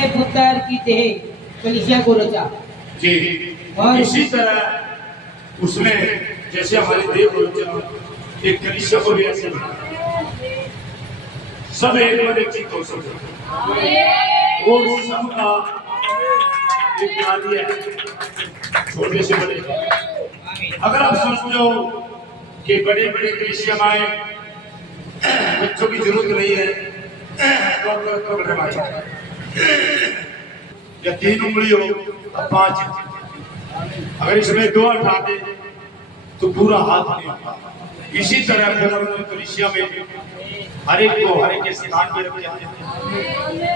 ने खुद तैयार की थे कलीसिया को रचा जी। और इसी तरह उसने जैसे हमारे देव को रचा एक कलीसिया को भी ऐसे बनाया, सब एक बार एक चीज हो सके और सबका एक आदि है छोटे से बड़े। अगर आप सोचते हो कि बड़े बड़े कलीसिया आए बच्चों की जरूरत नहीं है तो बड़े भाई या 3 उंगली हो 5, अगर इसमें 2 हटा दे तो पूरा हाथ नहीं होता। इसी तरह कलीसिया में हर एक को हर एक के स्थान पे रखा है।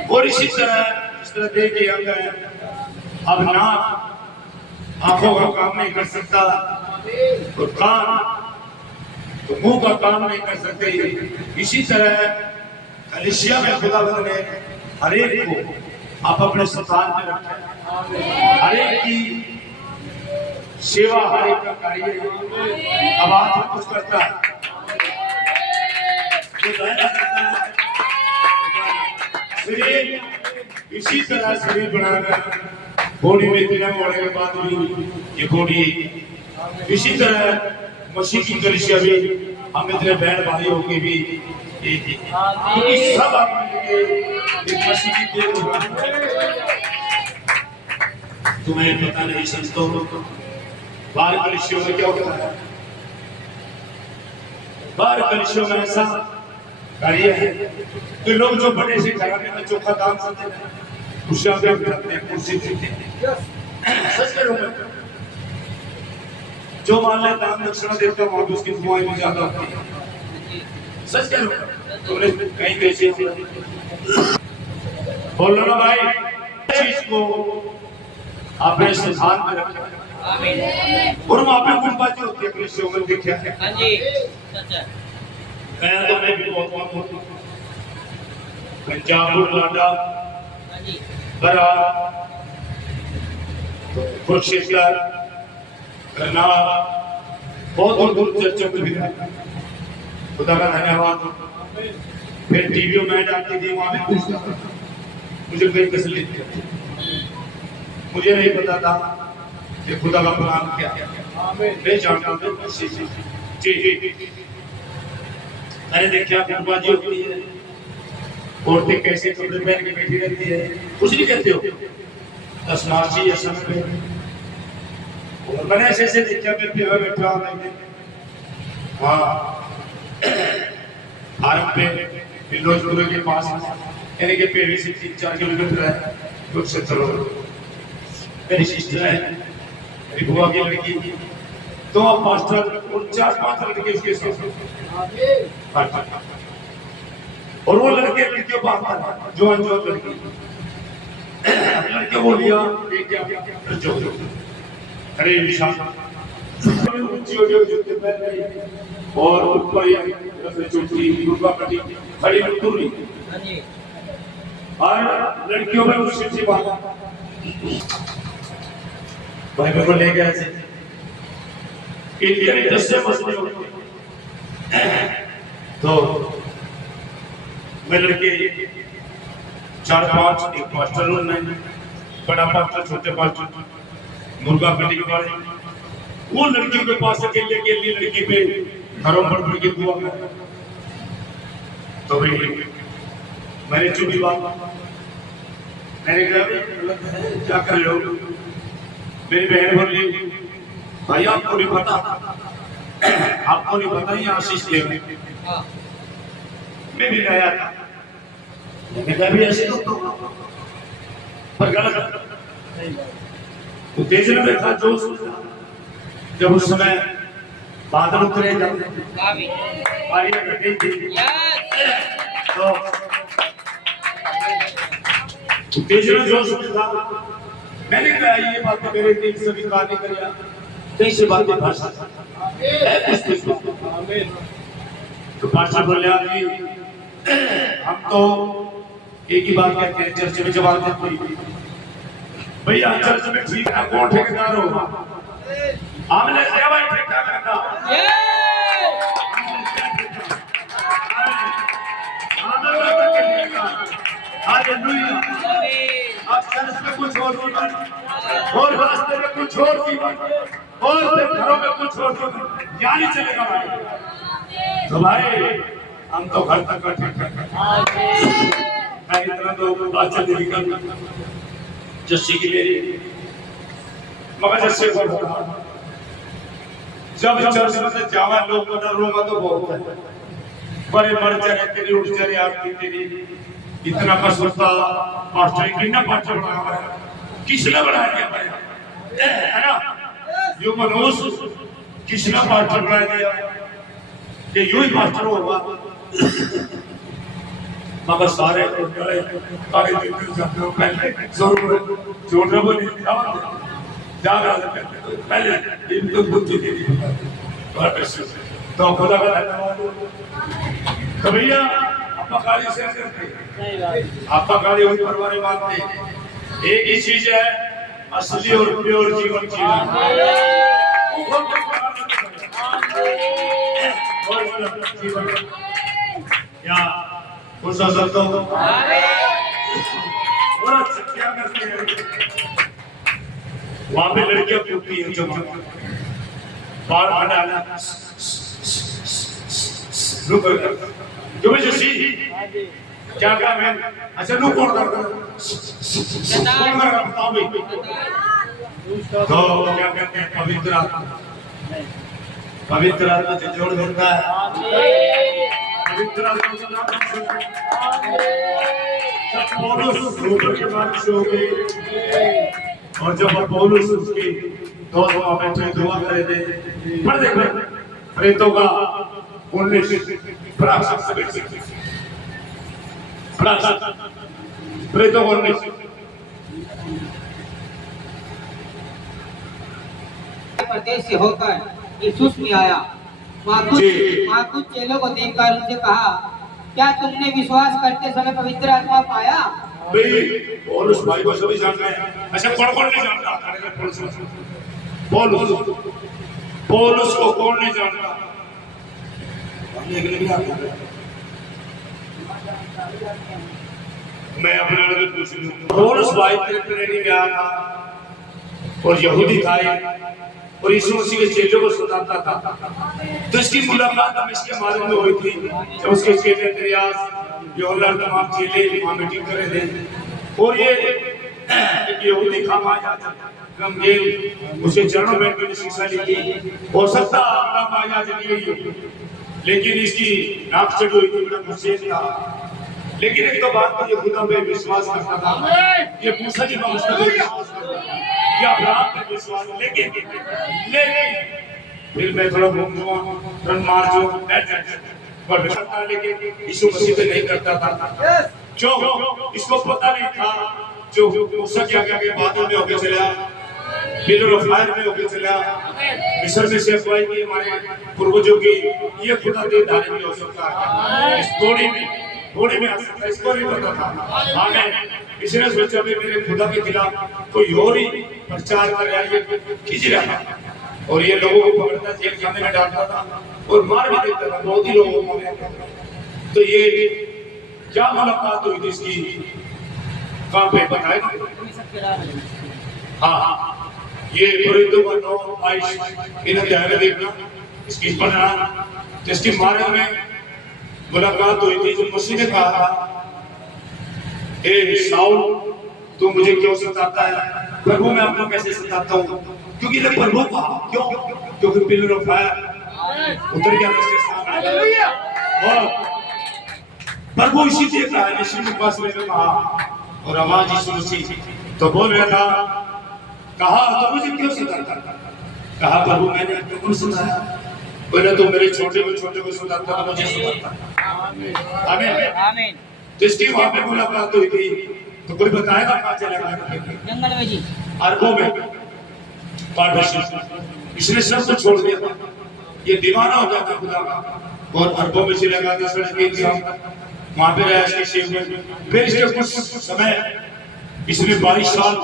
और इसी तरह जिस तरह देह के अंग है, अब नाक आंखों का काम नहीं कर सकता तो कान तो मुंह का काम नहीं कर सकते। इसी तरह कलीसिया में खुदावंद ने हर एक को आप अपने स्थान पे रखा, हर एक की सेवा हर एक का कार्य आवाज में कुछ करता है शरीर। इसी तरह शरीर बनाकर बॉडी में इतना होने के बाद भी ये बॉडी, इसी तरह मसीह की कलीसिया भी हम इतने बहन भाई होके भी एक ही, क्योंकि सब आप मिलके एक मसीह की देह होगा। तुम्हें पता नहीं संतों बाहर कलीसियों में क्या होता है, बाहर कलीसियों में ऐसा कार्य है कि लोग जो बड़े से घराने में चोखा दान करते हैं कुर्सियां पे बैठते हैं, कुर्सी देते हैं। सच कह रहा हूं, जो मान ले दान दक्षिणा देता है वहां भी उसकी दुआएं भी ज्यादा होती है। सच कह रहा हूं, तुमने कहीं कैसे बोलो ना भाई, चीज को अपने स्थान पे रखें। आमीन। और वहां पे गुणबाजी होती है कलीसियों में, देखा है। हां जी, सच है। मैं तो मैं भी बहुत मानता हूं पंजाब लाडा बरा कुरुक्षेत्र करना बहुत दूर चर्चों में भी खुदा का धन्यवाद। फिर टीवी में डालती थी वहां भी पूछता मुझे कोई तसल्ली थी, मुझे नहीं पता था कि खुदा का प्लान क्या है। मैं जानता हूं जी। मैंने देखा गुटबाजी होती है, औरतें कैसे कपड़े पहन के बैठी रहती है, कुछ नहीं कहते हो असनाची असम पे। और मैंने ऐसे ऐसे देखा मैं पे बैठा हाँ फार्म पे फिरोजपुर के पास, यानी कि पेड़ी से 3-4 किलोमीटर है कुछ से। चलो मेरी सिस्टर है, मेरी बुआ की लड़की, तो मास्टर और 4-5 लड़के उसके साथ, और वो लड़के लड़कियों को आता है जो लड़की लड़के वो लिया जो अरे निशान ऊंची हो गई जूते पहन ली और ऊपर ये रफे चोटी रुपा कटी खड़ी टूरी और लड़कियों में मुश्किल सी बात भाई मेरे को ले गया ऐसे इंडिया में 10 से मसले होते तो मैं लड़के 4-5 एक मास्टर नहीं, बड़ा पास्टर छोटे पास्टर मुर्गा कटी के बारे वो लड़कियों के पास अकेले अकेली लड़की पे घरों पर पड़ के दुआ कर तो भाई मैंने चुनी बात मैंने कहा क्या कर रहे हो। मेरी बहन बोली भाई आपको नहीं पता, आपको नहीं पता ये आशीष ले मैं भी गया था, मैं भी ऐसे पर गलत उत्तेजना में था जोश। जब उस समय बादल उतरे जब बारियां कटी थी तो उत्तेजना जोश में था। मैंने कहा ये बातें मेरे दिल से स्वीकार नहीं करिया, कैसे बातें भाषा तो पास्टर बोले हम तो एक ही बात कहते हैं चर्च में जब आते थे भैया चर्च में ठीक है कौन ठेकेदार होगा, हमने सेवा ठेका करना हालेलुया। चर्च में कुछ और जीवन, और रास्ते में कुछ और जीवन, और फिर घरों में कुछ और जीवन, यहाँ नहीं चलेगा भाई। तो भाई हम तो घर तक बैठे मैं इतना तो बात चल रही जस्सी की मेरी मगर जस्से को जब चर्च में से जावा लोग बता रोमा तो बहुत है बड़े मर जाए तेरी उठ जाए आरती तेरी इतना कसरता मास्टर कितना पाठन बनाया किसने बनाया दिया भाई है ना यो मनोज किसने पाठन बनाया दिया ये यूं ही मास्टर होगा मगर सारे सारे दिन जाते हो पहले जरूर जोड़ रहे बोली जा रहा पहले दिन तो बुद्धि दे दी तो खुदा का धन्यवाद तो भैया आपका गाड़ी से करते आपका गाड़ी हुई परवाने मानते एक ही चीज है असली और प्योर जीवन जीना जीवन या खुश हो सकता हूँ क्या करते हैं वहां पे लड़कियां पूछती हैं जो बाल हटाना जो भी जैसी क्या काम है अच्छा नु कौन करता बताओ भाई तो क्या कहते हैं पवित्र आत्मा से जोड़ देता है पवित्र आत्मा का नाम जब पौलुस ऊपर के बारिश हो गई और जब पौलुस उसकी दुआ बैठे दुआ करे थे पढ़ दे प्रेतों का 19 प्रेतों को 19 प्रदेश से होकर यीशु में आया वहाँ कुछ चेलों को देखकर उनसे कहा क्या तुमने विश्वास करते समय पवित्र आत्मा पाया पौलुस भाई को सभी जानते हैं अच्छा कौन नहीं जानता पौलुस को कौन नहीं जानता मैं अपने लगे पूछ लूं पौलुस भाई ट्रेनिंग में आया था और यहूदी था और यीशु मसीह के चेलों को सुनाता था तो इसकी मुलाकात हम इसके मालूम में हुई थी जब उसके चेले अंद्रियास यूहन्ना तमाम चेले वहां मीटिंग करे थे और ये एक यहूदी था माया गमगेल उसे चरणों में मैंने शिक्षा ली थी हो सकता है माया चली गई लेकिन इसकी नाक चढ़ी हुई थी बड़ा मुझसे था लेकिन एक तो बात तो ये खुदा पे विश्वास करता था ये मूसा जी का मुस्तफा विश्वास करता या अब्राहम पे विश्वास लेकिन फिर मैं थोड़ा घूम जाऊं रन मार जाऊं पर करता लेकिन यीशु मसीह पे नहीं करता था क्यों इसको पता नहीं था जो मूसा के आगे बादल में होके चला पिलर ऑफ फायर में होके चला मिस्र में से अगुवाई की हमारे पूर्वजों की ये खुदा दे दाने में हो सकता है इस थोड़ी में आ सकता है इसको नहीं पता था आगे इसने सोचा भी मेरे खुदा के खिलाफ कोई और ही प्रचार कर रहा है खींच रहा था और ये लोगों को पकड़ता जेल खाने में डालता था और मार भी देता था बहुत ही लोगों को तो ये क्या मुलाकात हुई थी इसकी कहां पे बताए हाँ ये कोरिन्थियों का 9:22 इन अध्याय में देखना इसकी पढ़ना जिसकी मारे में मुलाकात हुई थी जो मसीह ने कहा था ए शाऊल तू मुझे क्यों सताता है प्रभु मैं आपको कैसे सताता हूँ क्योंकि जब प्रभु कहा क्यों क्योंकि पिलर ऑफ फायर उतर गया उसके सामने और प्रभु इसी देख रहा है यीशु के पास में कहा और आवाज यीशु मसीह तो बोल रहा था कहा तो मुझे क्यों सताता कहा प्रभु मैंने क्यों सताया बोले तो मेरे छोटे को सताता तो मुझे सताता आमीन आमीन जिसकी वहां पे मुलाकात हुई थी तो कोई बताएगा कहां चला गया जंगल में जी अरबों में इसने सब कुछ छोड़ दिया ये दीवाना हो जाता खुदा का और अरबों में चला गया 3.5 साल वहां पे रहा इसके सेव में फिर इसके कुछ समय इसने 22 साल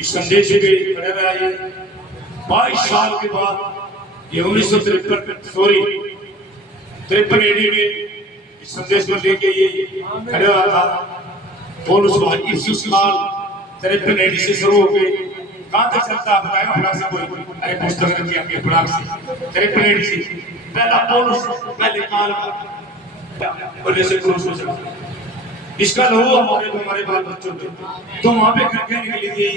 इस संदेश पे खड़े रहा ये 22 साल के बाद ये 1953 एडी में इस संदेश को लेके ये खड़े हुआ था और उस बाद 21 साल तेरे पेनेडी से शुरू हो गई, कहाँ तक चलता बताएगा फलाक से कोई? अरे पुस्तक रखी आपके फलाक से, तेरे पेनेडी से पहला पौलुस, पहले काल बोले से क्रूस हो सकता। इसका लहू हमारे बाल बच्चों पे, तो वहां पे कहने के लिए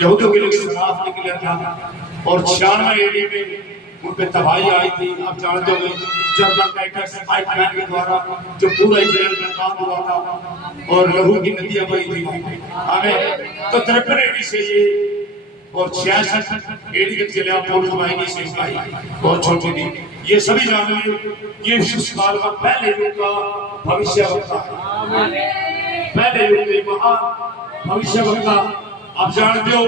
यहूदियों के लिए खिलाफ निकला था और 96 एडी में उन पे तबाही आई थी। आप जानते हो जर्मन टाइटस आइटमैन के द्वारा जो पूरा इजराइल में काम हुआ था और लहू की नदियां बही थी। हमें तो 53 एडी से ये और 66 एडी तक चले पौलुस भाई की सेवकाई बहुत छोटी थी। ये सभी जान लीजिए ये इस काल का पहले युग का भविष्यवक्ता है, पहले युग के महान भविष्यवक्ता। आप जानते हो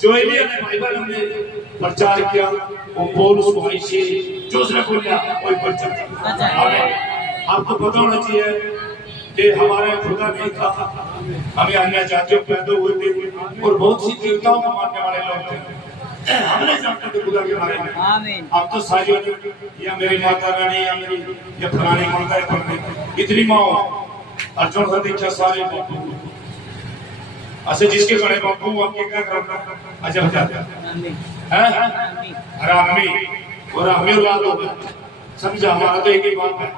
जो एलिया ने बाइबल में प्रचार किया वो पौलुस भाई से जो उसने बोला कोई प्रचार। हमें आपको पता होना चाहिए कि हमारे खुदा नहीं था, हमें अन्य जातियों पैदा हुए थे और बहुत सी देवताओं को मानने वाले लोग थे। हमने जानते थे खुदा के बारे में। अब तो सारी या मेरी माता रानी या मेरी या पुरानी माता है पढ़ने इतनी माँ अर्जुन का देखा सारे बापू अच्छा जिसके बड़े बापू आपके क्या करना अच्छा बताते हैं रामी और रामी औलाद हो गया समझा। हमारा तो एक ही बात है,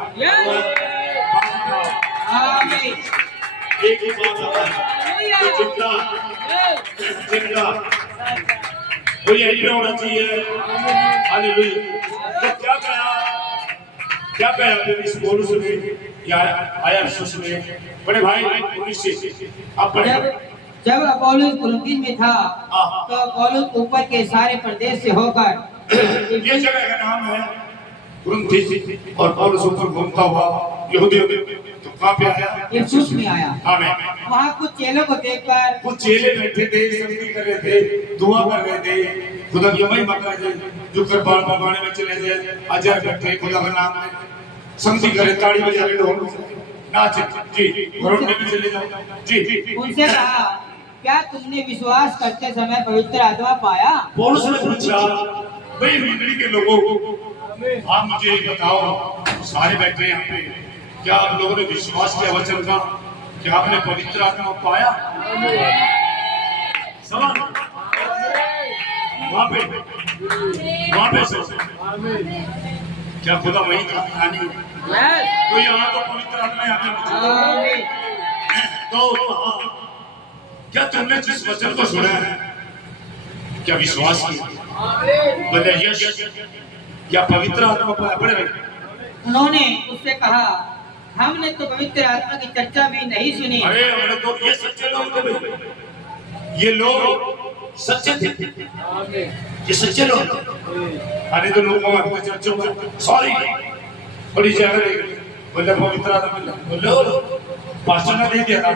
एक ही बात है जिंदा जिंदा वो यही होना चाहिए। हालेलुया। तो क्या कहा फिर इस पौलुस ने या आया विश्वास में बड़े भाई 19 से अब पढ़े। जब अपोलोस कुरिन्थियों में था तो अपोलोस ऊपर के सारे प्रदेश से होकर ये जगह का नाम है कुरिन्थी और पौलुस ऊपर घूमता हुआ यहूदियों में तो कहां पे आया? इफिसुस में आया। आमीन। वहां कुछ चेलों को देखकर कुछ चेले बैठे थे, संगति कर रहे थे, दुआ कर रहे थे, खुदा की महिमा कर रहे थे, जो कुर्बान बगाने में चले थे, अजर बैठे खुदा का नाम में संगति करे, ताड़ी बजा रहे ढोल नाच जी घरोंडे में चले जाओ जी। उनसे कहा क्या तुमने विश्वास करते समय पवित्र आत्मा पाया? पौलुस ने पूछा भाई मंडली के लोगों आप मुझे बताओ, सारे बैठे यहाँ पे, क्या आप लोगों ने विश्वास किया वचन का? क्या आपने पवित्र आत्मा पाया? सवाल वहां पे क्या खुदा वही था? नहीं तो यहाँ तो पवित्र आत्मा यहाँ पे तो क्या तुमने जिस वचन को सुना है क्या विश्वास किया? बोले यस। क्या पवित्र आत्मा पाया? बड़े उन्होंने उससे कहा हमने तो पवित्र आत्मा की चर्चा भी नहीं सुनी। अरे हमने तो ये सच्चे लोग थे भाई, ये लोग सच्चे थे, ये सच्चे लोग थे। अरे तो लोगों में चर्चों में सॉरी बड़ी जगह बोले पवित्र आत्मा बोलो पास्टर ने दे दिया था,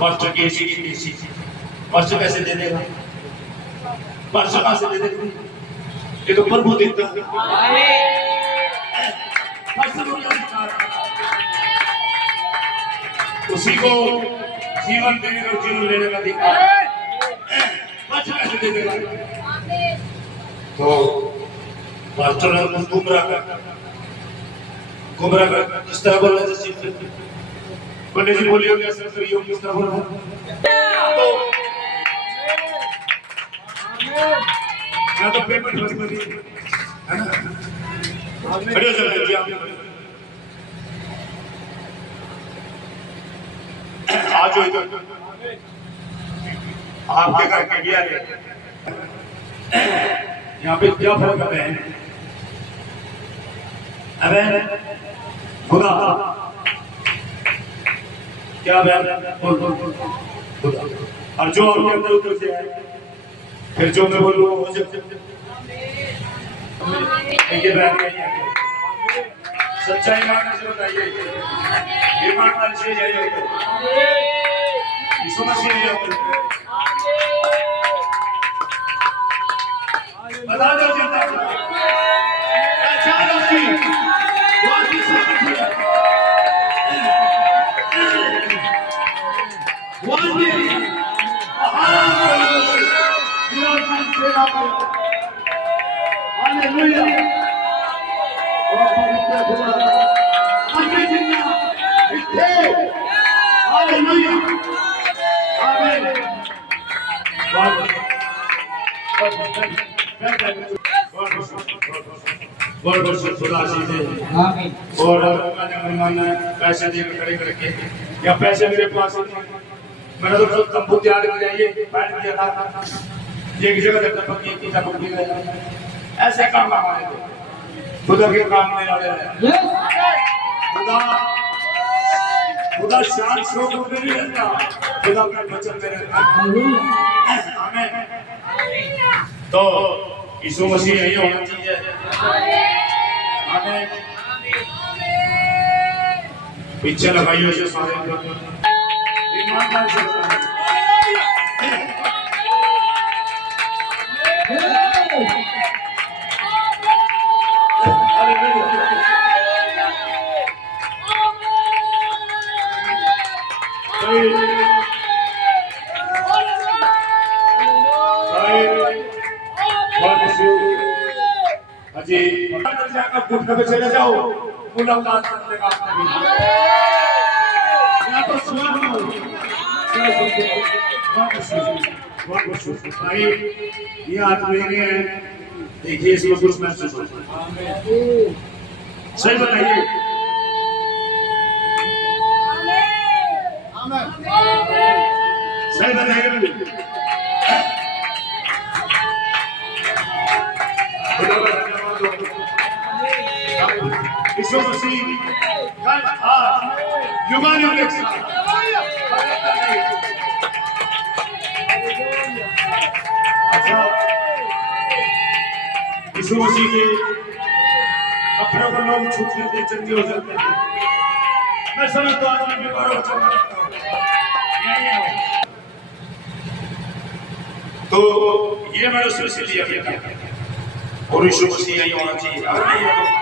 पास्टर कैसी पास्टर कैसे दे देगा? पास्टर कहां से दे देगा? ये तो प्रभु देता है। उसी को जीवन देने का जीवन लेने का अधिकार पास्टर कैसे दे देगा? तो पास्टर ने गुमराह कर किस तरह बोलना चाहिए? पंडित जी बोलिए क्या सर करियो किस तरह बोलना? मैं तो पेमेंट बस कर दी है ना? खड़े चल जी आप आज हो इधर आपके घर के भी आ रहे यहाँ पे क्या फर्क है? अबे खुदा क्या बहन खुदा और जो आपके अंदर उतर से है फिर जो मैं बोलूँ हो सकता सच्चाई मानने से बताइए, ईमानदारी से जाइए, यीशु मसीह ने बता दो जनता को बहुत बहुत खुदा आशीष है। आमीन। और मेहमान पैसे देकर खड़े करके या पैसे मेरे पास मैंने तो तंबू तैयार कर जाइए बैठ दिया था एक जगह तक पक्की की था पक्की ऐसे काम हमारे खुदा के काम में लड़े रहे खुदा खुदा शान शोक में नहीं रहता खुदा अपने वचन में रहता आमीन। तो यीशु मसीह यही होना चाहिए आमीन। पीछे लगाइए से सारे ईमानदार से घुटने पे चले जाओ मुलाकात करने का तो भाई ये आदमी ने देखिए इसमें कुछ महसूस होता है सही बताइए सही बताइए यीशु मसीह कल आज युगानुग के साथ अच्छा यीशु मसीह के कपड़ों को लोग छूट लेते चंगे हो जाते हैं मैं समझता हूँ आज मैं बीमारों को तो ये मैंने उससे लिया गया और यीशु मसीह यही होना चाहिए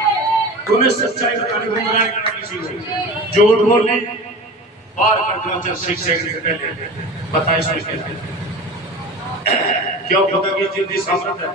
तूने सच्चाई बताने को मनाया किसी को जोर बोलने बार बार 2006 सेकंड से पहले बता इसमें क्या खुदा की जिंदगी सामर्थ है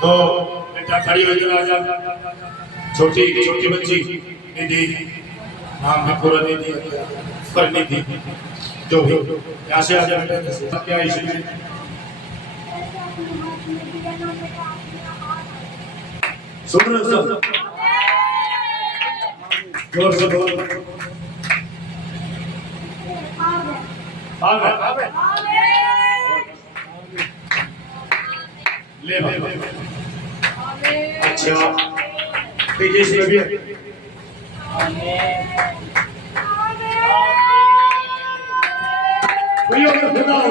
तो बेटा खड़ी हो जा छोटी छोटी बच्ची दीदी नाम भी पूरा दे दिया करनी थी जो भी यहाँ से आ जाए बेटा क्या इसमें सुन रहे सब जोर से बोल ले अच्छा देखिए इसमें भी कोई अगर खुदा हो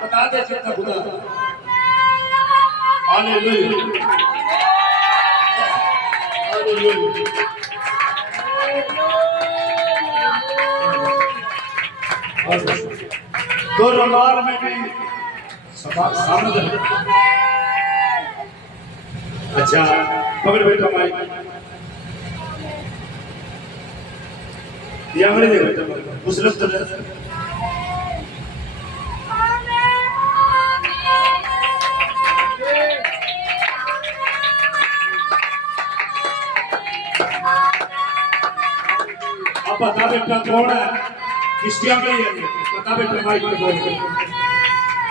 बता दे जितना खुदा हालेलुया तो रमजान में भी सामने अच्छा पकड़ बेटा माइक ये अंग्रेजी बेटा मुस्लिम तो अब बता बेटा कौन है किसकी आ गई है बता बेटा माइक में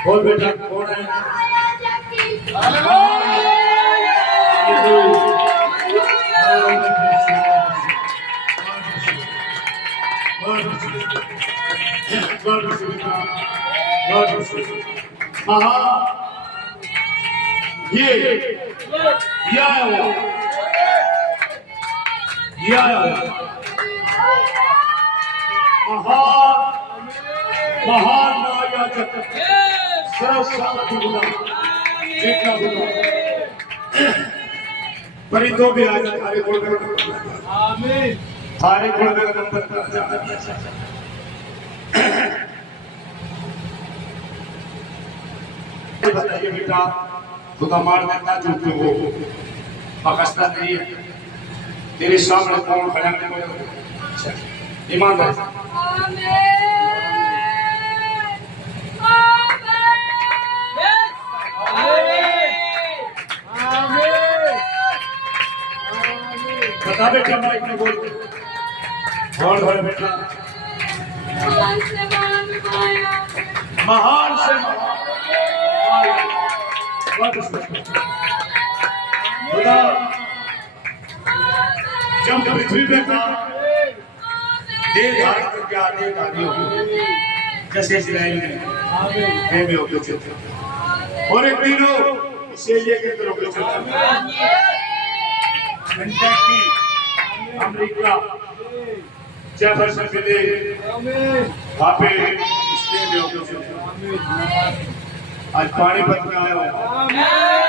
बोल बेटा कौन है ये आया महान महान महायाजक सर्वसामर्थी खुदा जितना खुदा परी तो भी आज थारे कोल में आमीन थारे कोल में नंबर कर जा बताइए बेटा खुदा मार देता झूठे हो पकड़ता नहीं है तेरे सामने कौन खड़ा है ईमानदार बता बेटा माइक में बोल कौन है बेटा महान से खुदा जब पृथ्वी पे था देह धारण करके आते कार्यों जैसे इस्राएल ने में होते चलते और एक दिनों इसीलिए के तरफ चलते कंटेक्टी अमेरिका जेफरसन विले वहाँ पे इसलिए में होते चलते आज पानीपत में आया हुआ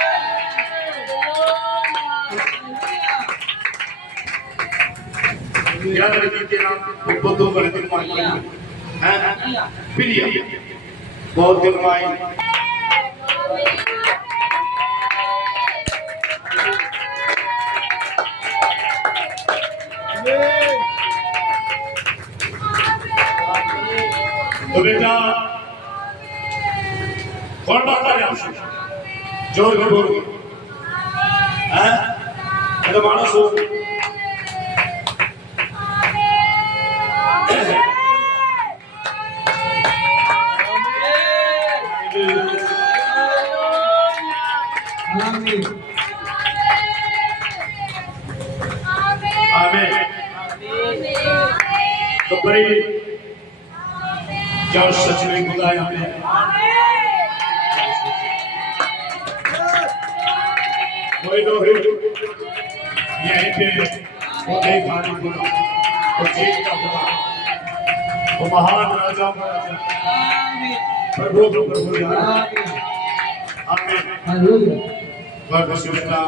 याद रखिए के नाम बहुत दो बड़े दिन माई हैं प्रिय बहुत दिन माई तो बेटा कौन बात कर रहे आपसे जोर में बोल हैं तो मानस हो आमीन तो परी क्या सच में खुदा यहाँ पे कोई तो है यहीं पे वो नहीं खाने खुदा वो जीत का खुदा वो महान राजा महाराजा प्रभु प्रभु यार आमीन बहुत शुक्रिया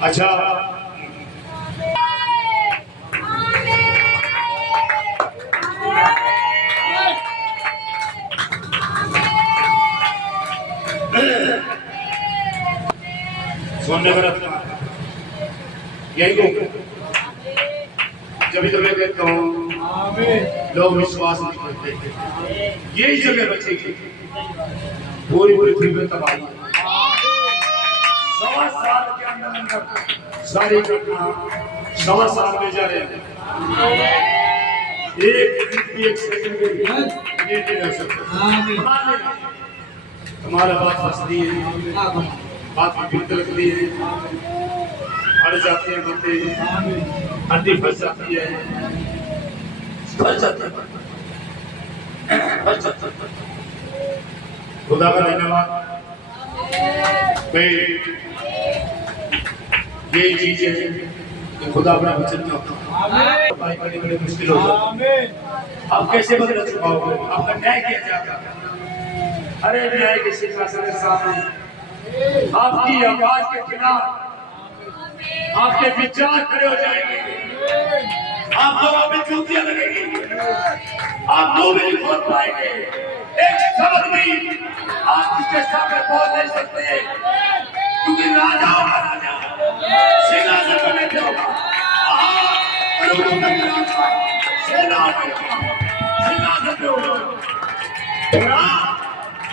अच्छा सुनने में रखना यही को जब मैं कहता हूँ लोग विश्वास नहीं करते यही जगह बचेगी पूरी पृथ्वी में तबाही 1.25 साल के अंदर सारी घटना 1.25 साल में जा रहे हैं एक सेकंड में ये नहीं रह सकते हमारा बात फंसती है बात में बिल्कुल लगती है अड़ जाते हैं बनते हड्डी फंस जाती है खुदा का धन्यवाद ये चीज है कि खुदा अपना वचन में भाई बड़ी बड़ी मुश्किल हो जाती आप कैसे बदल चुकाओगे आपका न्याय किया जाता अरे न्याय के सिंहासन के सामने आपकी आवाज के खिलाफ आपके विचार खड़े हो जाएंगे आप लोगों पे चूतियां लगेगी आप लोग नहीं बोल पाएंगे एक शब्द भी आप इसके सामने बोल नहीं सकते क्योंकि राजाओं का राजा सिंहासन पर बैठे होगा सिंहासन पे होगा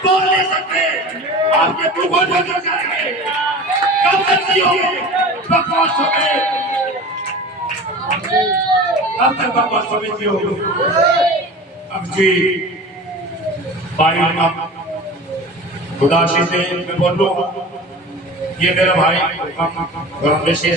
बोल नहीं सकते आपके मुंह बंद हो जाएंगे कब तक जियोगे बकवास होगे कब तक बकवास होगे जियोगे अब जी भाई खुदा से मैं बोल रहा हूँ ये मेरा भाई और में से